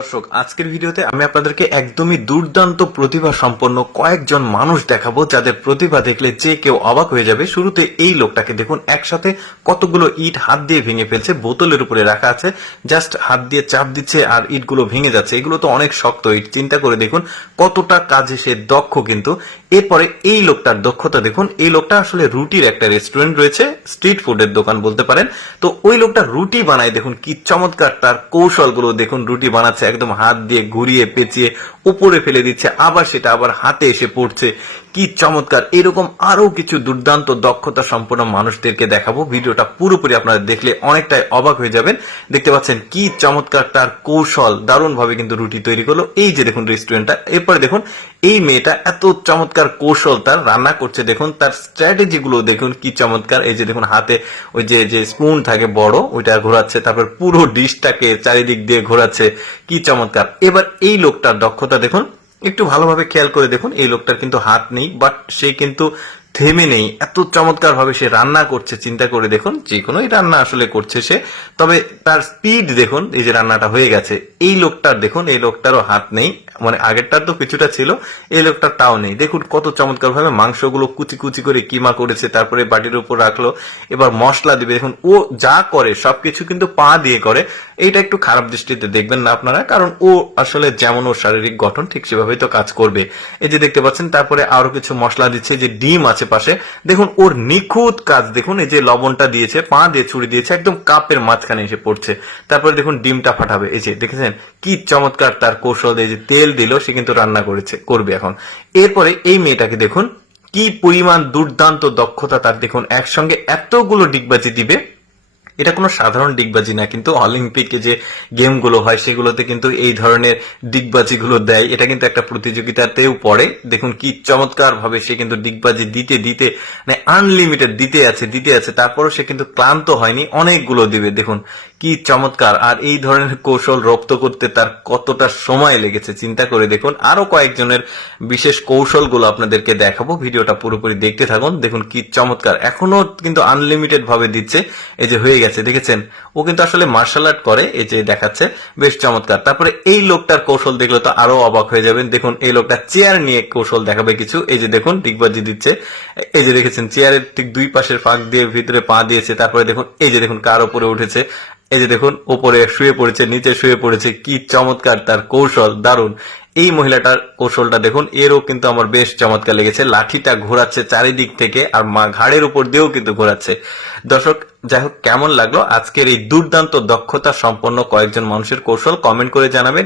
দর্শক, আজকের ভিডিওতে আমি আপনাদেরকে একদমই দুর্দান্ত প্রতিভা সম্পন্ন কয়েকজন মানুষ দেখাবো যাদের প্রতিভা দেখলে যে কেউ অবাক হয়ে যাবে। শুরুতে এই লোকটাকে দেখুন, একসাথে কতগুলো ইট হাত দিয়ে ভেঙে ফেলছে, বোতলের উপরে রাখা আছে, জাস্ট হাত দিয়ে চাপ দিচ্ছে আর ইটগুলো ভেঙে যাচ্ছে। এগুলো তো অনেক শক্ত ইট, চিন্তা করে দেখুন কতটা কাজে সে দক্ষ কিন্তু। এরপরে এই লোকটার দক্ষতা দেখুন, এই লোকটা আসলে রুটির একটা রেস্টুরেন্ট রয়েছে, স্ট্রিট ফুডের দোকান বলতে পারেন। তো ওই লোকটা রুটি বানায়, দেখুন কি চমৎকার তার কৌশলগুলো দেখুন, রুটি বানাচ্ছে একদম হাত দিয়ে ঘুরিয়ে পেঁচিয়ে উপরে ফেলে দিচ্ছে, আবার সেটা আবার হাতে এসে পড়ছে। কি চমৎকার! এরকম আরও কিছু দুর্দান্ত দক্ষতা সম্পন্ন মানুষদেরকে দেখাবো। ভিডিওটা পুরোপুরি আপনারা দেখলে অনেকটাই অবাক হয়ে যাবেন। দেখতে পাচ্ছেন কি চমৎকার তার কৌশল দারুণ ভাবে কিন্তু রুটি তৈরি করল। এই যে দেখুন রেস্টুরেন্টটা এরপরে দেখুন, এই মেয়েটা এত চমৎকার কৌশল তার রান্না করছে। দেখুন, তার স্ট্র্যাটেজি গুলো দেখুন, কি চমৎকার। এই যে দেখুন, হাতে ওই যে যে স্পুন থাকে বড়, ওইটা ঘোরাচ্ছে। তারপর পুরো ডিশটাকে চারিদিক দিয়ে ঘোরাচ্ছে। কি চমৎকার। এবার এই লোকটার দক্ষতা দেখুন, একটু ভালোভাবে খেয়াল করে দেখুন, এই লোকটার কিন্তু হাত নেই বাট সে কিন্তু থেমে নেই। এত চমৎকার ভাবে সে রান্না করছে, চিন্তা করে দেখুন, যে কোনোই রান্না আসলে করছে সে। তবে তার স্পিড দেখুন, এই যে রান্নাটা হয়ে গেছে। এই লোকটার দেখুন, এই লোকটারও হাত নেই। মানে আগেরটার তো কিছুটা ছিল, এই লোকটার তাও নেই। দেখুন কত চমৎকার ভাবে মাংসগুলো কুচি কুচি করে কিমা করেছে, তারপরে বাটির উপর রাখল, এবার মশলা দিবে। দেখুন, ও যা করে, সবকিছু কিন্তু পা দিয়ে করে। এইটা একটু খারাপ দৃষ্টিতে দেখবেন না আপনারা, কারণ ও আসলে যেমন ওর শারীরিক গঠন, ঠিক সেভাবেই তো কাজ করবে। এই যে দেখতে পাচ্ছেন, তারপরে আরও কিছু মশলা দিচ্ছে যে ডিম আছে পাশে। দেখুন, ওর নিখুঁত কাজ, দেখুন, এই যে লবণটা দিয়েছে, পা দিয়ে ছুরি দিয়েছে, একদম কাপের মাঝখানে এসে পড়ছে। তারপরে দেখুন, ডিমটা ফাটাবে। এই যে দেখেছেন, কি চমৎকার তার কৌশল, এই যে তেল দিল সে কিন্তু রান্না করেছে, করবে এখন। এরপরে এই মেয়েটাকে দেখুন, কি পরিমাণ দুর্দান্ত দক্ষতা তার, দেখুন, একসঙ্গে এতগুলো ডিগবাজি দিবে। এটা কোনো সাধারণ ডিগবাজি না, কিন্তু অলিম্পিকে যে গেমগুলো হয়, সেগুলোতে কিন্তু এই ধরনের ডিগবাজিগুলো দেয়। এটা কিন্তু একটা প্রতিযোগিতাতেও পড়ে। দেখুন, কি চমৎকার ভাবে সে কিন্তু ডিগবাজি দিতে দিতে মানে আনলিমিটেড দিতে আছে দিতে আছে, তারপরও সে কিন্তু ক্লান্ত হয়নি। অনেকগুলো দিবে। দেখুন, কি চমৎকার। আর এই ধরনের কৌশল রপ্ত করতে তার কতটা সময় লেগেছে, চিন্তা করে দেখুন। আরও কয়েকজনের বিশেষ কৌশলগুলো আপনাদেরকে দেখাবো। ভিডিওটা পুরোপুরি দেখতে থাকুন। দেখুন, কি চমৎকার। এখনও কিন্তু আনলিমিটেড ভাবে দিচ্ছে। এই যে হয়ে গেছে, দেখেছেন? ও কিন্তু আসলে মার্শাল আর্ট করে। এই যে দেখাচ্ছে, বেশ চমৎকার। তারপরে এই লোকটার কৌশল দেখলে তো আরও অবাক হয়ে যাবেন। দেখুন, এই লোকটা চেয়ার নিয়ে কৌশল দেখাবে কিছু। এই যে দেখুন ডিগবাজি দিচ্ছে, এই যে দেখেছেন চেয়ারের ঠিক দুই পাশের ফাঁক দিয়ে ভিতরে পা দিয়েছে, তারপরে দেখুন, এই যে দেখুন কার উপরে উঠেছে, এই যে দেখুন, উপরে শুয়ে পড়েছে, নিচে শুয়ে পড়েছে, কি চমৎকার তার কৌশল, দারুণ। এই মহিলাটার কৌশলটা দেখুন, এরও কিন্তু আমার বেশ চমৎকার লেগেছে, লাঠিটা ঘোরাচ্ছে চারিদিক থেকে আর মা ঘাড়ের উপর দিয়েও কিন্তু ঘোরাচ্ছে। দর্শক, যাই হোক, কেমন লাগল আজকের এই দুর্দান্ত দক্ষতা সম্পন্ন কয়েকজন মানুষের কৌশল, কমেন্ট করে জানাবেন।